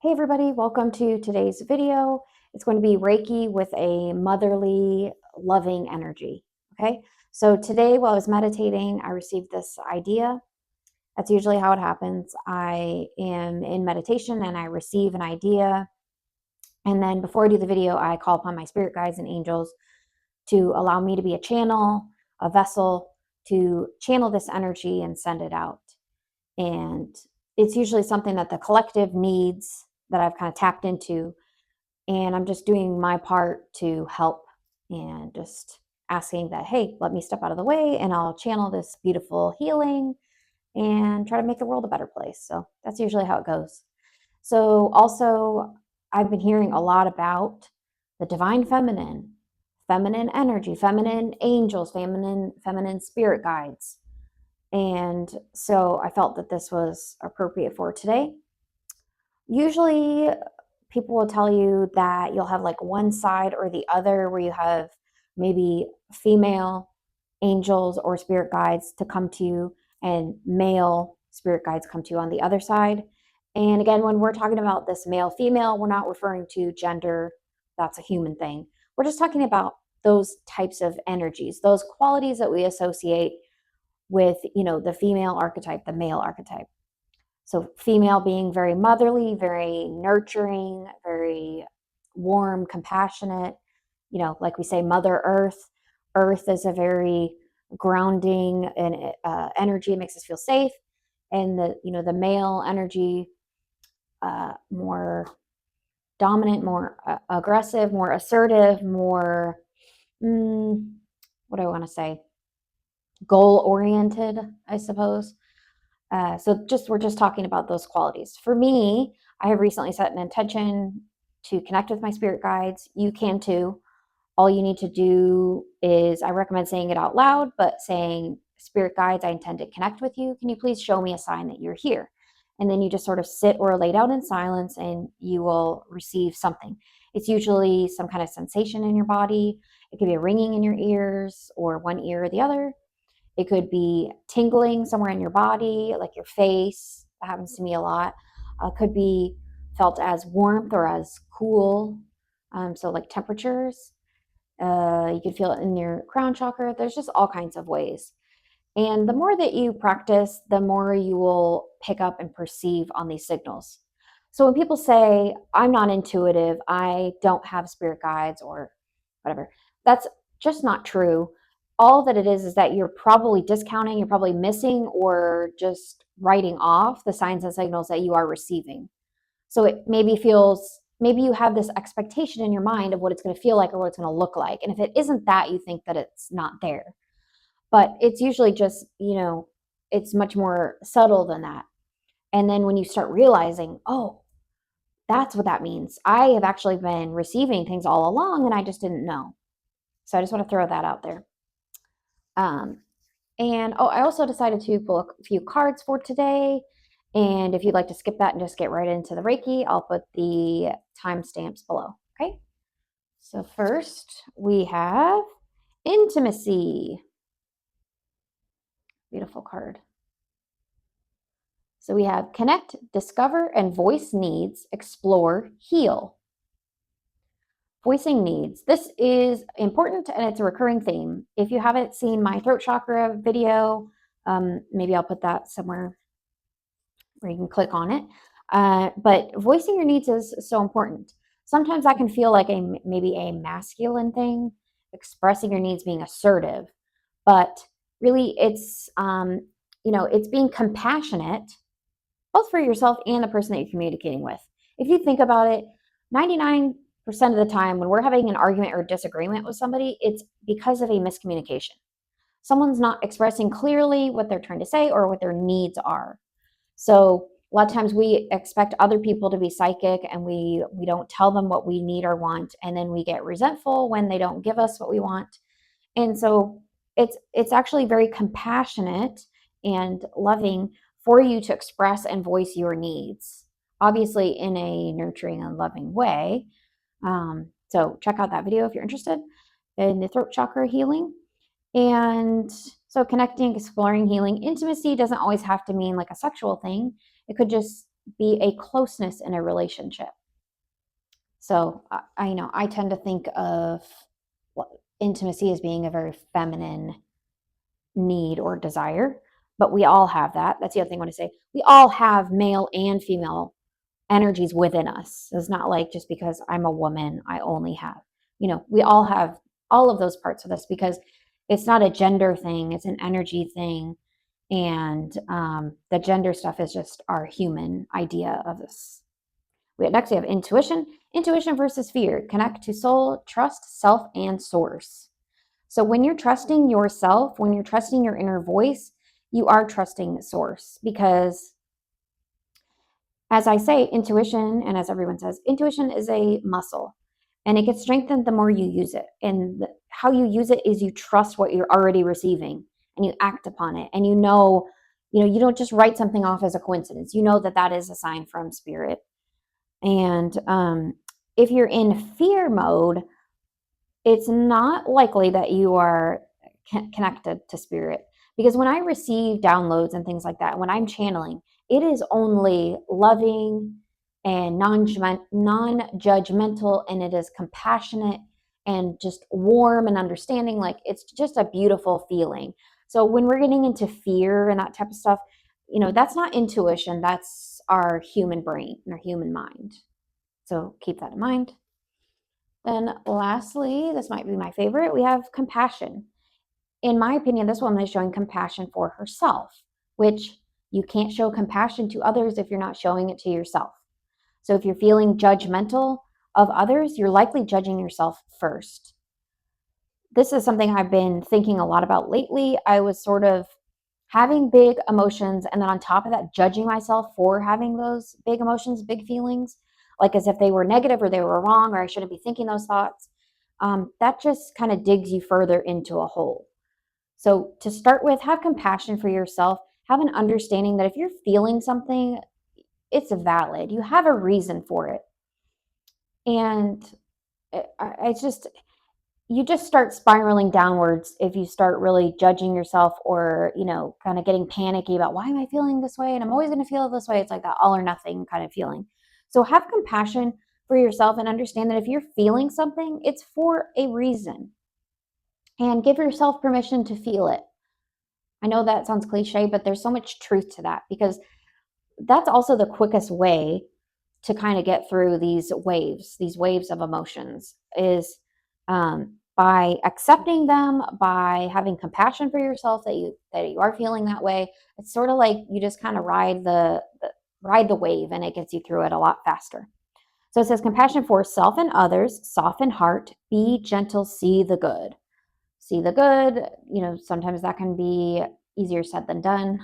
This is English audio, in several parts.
Hey everybody, welcome to today's video. It's going to be Reiki with a motherly, loving energy. Okay, so today while I was meditating, I received this idea. That's usually how it happens. I am in meditation and I receive an idea. And then before I do the video, I call upon my spirit guides and angels to allow me to be a channel, a vessel to channel this energy and send it out. And it's usually something that the collective needs that I've kind of tapped into. And I'm just doing my part to help and just asking that, hey, let me step out of the way and I'll channel this beautiful healing and try to make the world a better place. So that's usually how it goes. So also, I've been hearing a lot about the divine feminine, feminine energy, feminine angels, feminine spirit guides. And so I felt that this was appropriate for today. Usually, people will tell you that you'll have like one side or the other where you have maybe female angels or spirit guides to come to you, and male spirit guides come to you on the other side. And again, when we're talking about this male female, we're not referring to gender. That's a human thing. We're just talking about those types of energies, those qualities that we associate with, the female archetype, the male archetype. So female being very motherly, very nurturing, very warm, compassionate, like we say, Mother Earth. Earth is a very grounding and energy. It makes us feel safe. And the male energy, more dominant, more aggressive, more assertive, more, what do I want to say? Goal oriented, I suppose. We're just talking about those qualities. For me, I have recently set an intention to connect with my spirit guides. You can too. All you need to do is, I recommend saying it out loud, but saying, spirit guides, I intend to connect with you. Can you please show me a sign that you're here? And then you just sort of sit or lay down in silence and you will receive something. It's usually some kind of sensation in your body. It could be a ringing in your ears or one ear or the other. It could be tingling somewhere in your body, like your face. That happens to me a lot. Could be felt as warmth or as cool. So like temperatures. You could feel it in your crown chakra. There's just all kinds of ways. And the more that you practice, the more you will pick up and perceive on these signals. So when people say, I'm not intuitive, I don't have spirit guides or whatever, that's just not true. All that it is that you're probably discounting, you're probably missing, or just writing off the signs and signals that you are receiving. So it maybe you have this expectation in your mind of what it's going to feel like or what it's going to look like. And if it isn't that, you think that it's not there. But it's usually just, it's much more subtle than that. And then when you start realizing, oh, that's what that means. I have actually been receiving things all along and I just didn't know. So I just want to throw that out there. I also decided to pull a few cards for today. And if you'd like to skip that and just get right into the Reiki, I'll put the timestamps below. Okay. So first we have intimacy. Beautiful card. So we have connect, discover, and voice needs, explore, heal. Voicing needs. This is important and it's a recurring theme. If you haven't seen my throat chakra video, maybe I'll put that somewhere where you can click on it. But voicing your needs is so important. Sometimes that can feel like maybe a masculine thing, expressing your needs, being assertive. But really, it's it's being compassionate, both for yourself and the person that you're communicating with. If you think about it, 99% of the time when we're having an argument or disagreement with somebody, it's because of a miscommunication. Someone's not expressing clearly what they're trying to say or what their needs are. So a lot of times we expect other people to be psychic and we don't tell them what we need or want, and then we get resentful when they don't give us what we want. And so it's actually very compassionate and loving for you to express and voice your needs, obviously in a nurturing and loving way. So check out that video if you're interested in the throat chakra healing. And so connecting, exploring, healing. Intimacy doesn't always have to mean like a sexual thing. It could just be a closeness in a relationship. So I tend to think of intimacy as being a very feminine need or desire, but we all have that. That's the other thing I want to say. We all have male and female energies within us. It's not like just because I'm a woman, I only have, we all have all of those parts of us, because it's not a gender thing, it's an energy thing. And the gender stuff is just our human idea of this. Next, we have intuition. Intuition versus fear. Connect to soul, trust self and source. So when you're trusting yourself, when you're trusting your inner voice, you are trusting source, because as I say, intuition, and as everyone says, intuition is a muscle, and it gets strengthened the more you use it. And how you use it is you trust what you're already receiving and you act upon it. And you don't just write something off as a coincidence. You know that that is a sign from spirit. And if you're in fear mode, it's not likely that you are connected to spirit. Because when I receive downloads and things like that, when I'm channeling, it is only loving and non-judgmental, and it is compassionate and just warm and understanding. Like, it's just a beautiful feeling. So when we're getting into fear and that type of stuff, that's not intuition. That's our human brain and our human mind. So keep that in mind. Then lastly, this might be my favorite, we have compassion. In my opinion, this woman is showing compassion for herself, which you can't show compassion to others if you're not showing it to yourself. So if you're feeling judgmental of others, you're likely judging yourself first. This is something I've been thinking a lot about lately. I was sort of having big emotions, and then on top of that, judging myself for having those big emotions, big feelings, like as if they were negative or they were wrong or I shouldn't be thinking those thoughts. That just kind of digs you further into a hole. So to start with, have compassion for yourself. Have an understanding that if you're feeling something, it's valid. You have a reason for it. And you just start spiraling downwards if you start really judging yourself, or, kind of getting panicky about, why am I feeling this way? And I'm always going to feel this way. It's like that all or nothing kind of feeling. So have compassion for yourself and understand that if you're feeling something, it's for a reason. And give yourself permission to feel it. I know that sounds cliche, but there's so much truth to that, because that's also the quickest way to kind of get through these waves of emotions, is by accepting them, by having compassion for yourself that you are feeling that way. It's sort of like you just kind of ride the wave, and it gets you through it a lot faster. So it says compassion for self and others, soften heart, be gentle, see the good. See the good, sometimes that can be easier said than done.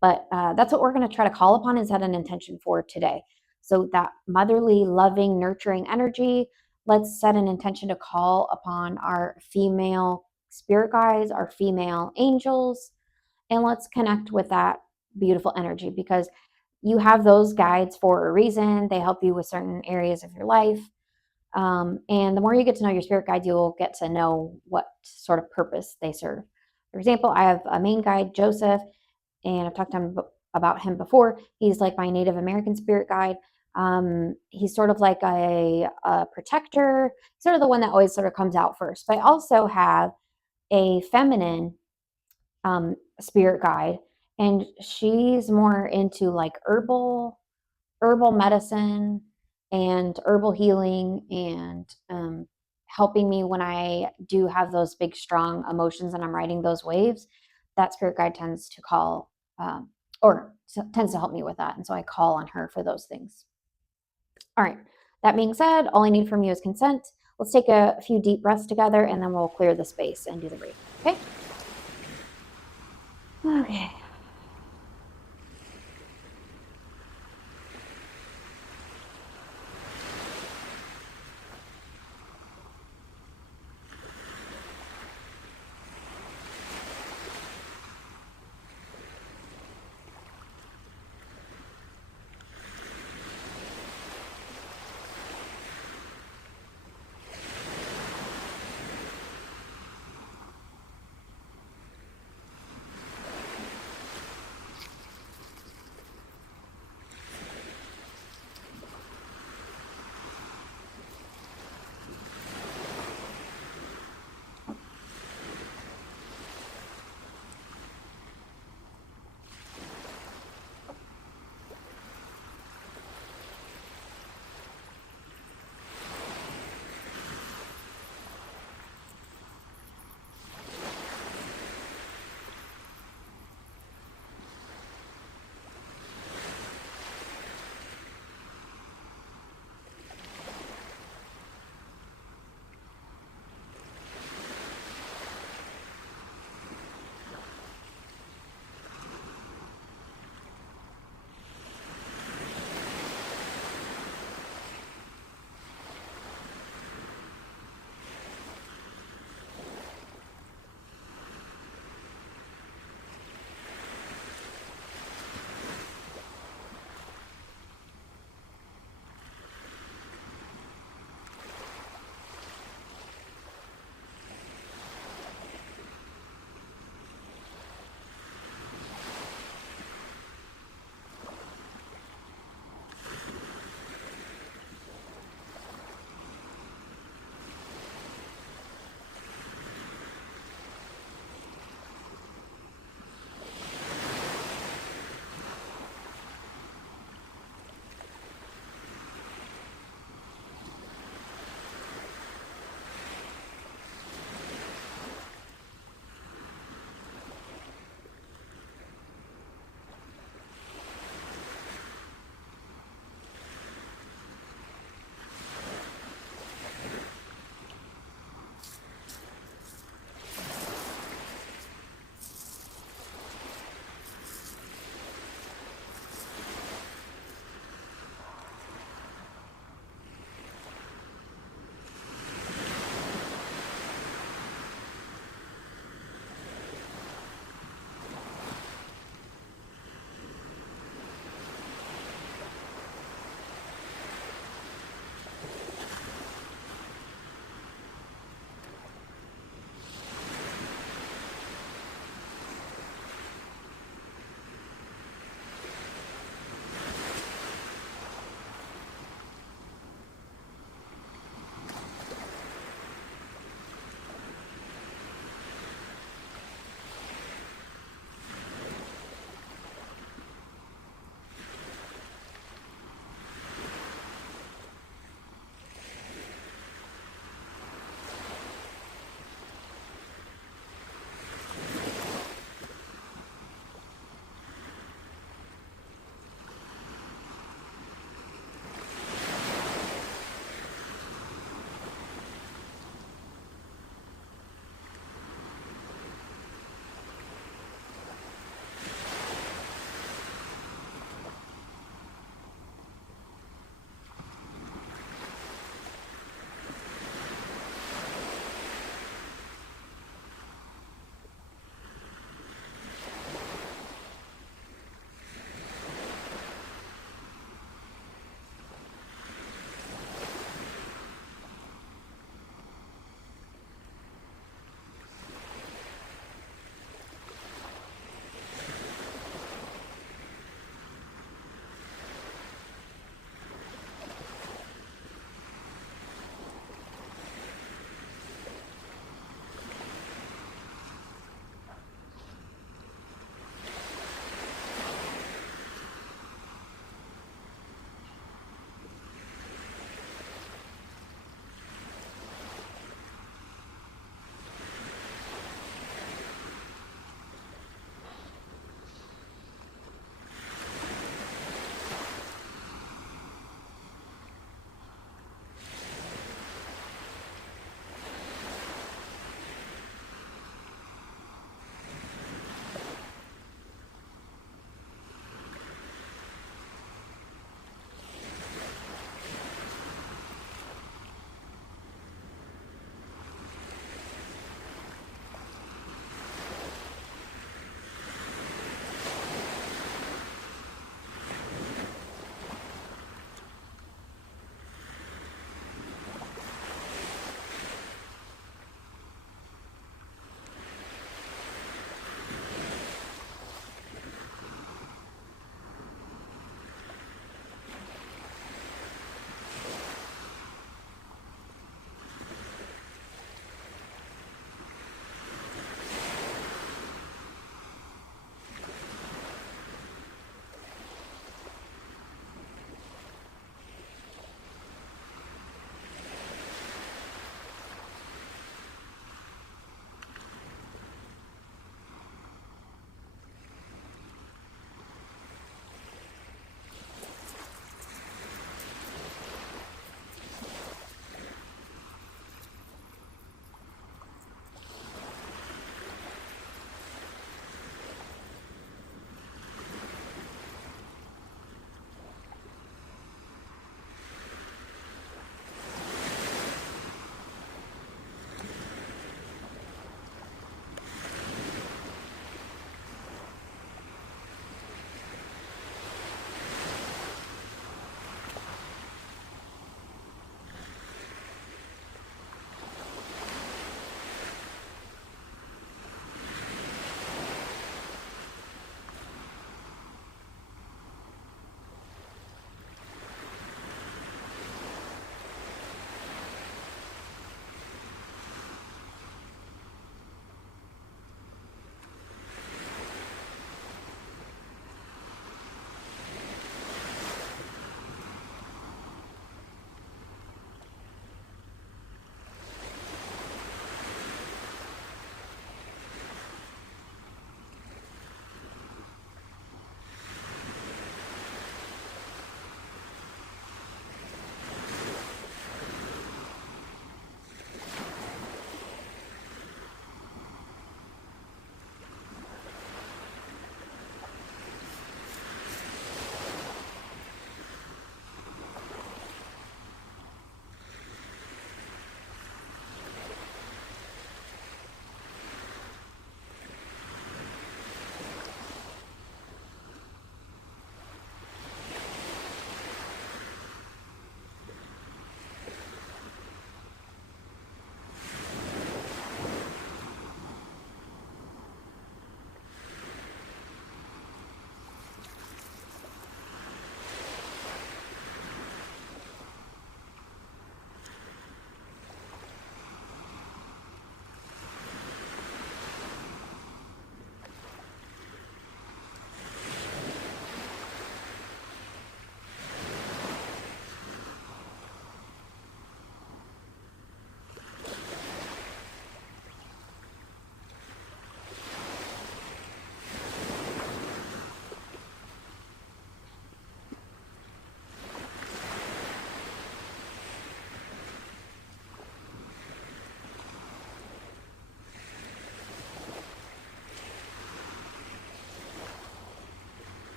But that's what we're going to try to call upon and set an intention for today. So that motherly, loving, nurturing energy, let's set an intention to call upon our female spirit guides, our female angels, and let's connect with that beautiful energy, because you have those guides for a reason. They help you with certain areas of your life. And the more you get to know your spirit guides, you'll get to know what sort of purpose they serve. For example, I have a main guide, Joseph, and I've talked to him about him before. He's like my Native American spirit guide. He's sort of like a protector, sort of the one that always sort of comes out first. But I also have a feminine spirit guide, and she's more into like herbal medicine and herbal healing, and helping me when I do have those big, strong emotions and I'm riding those waves. That spirit guide tends to tends to help me with that. And so I call on her for those things. All right. That being said, all I need from you is consent. Let's take a few deep breaths together, and then we'll clear the space and do the breathe. Okay? Okay.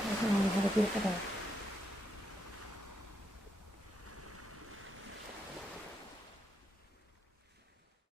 Everyone, have a beautiful day.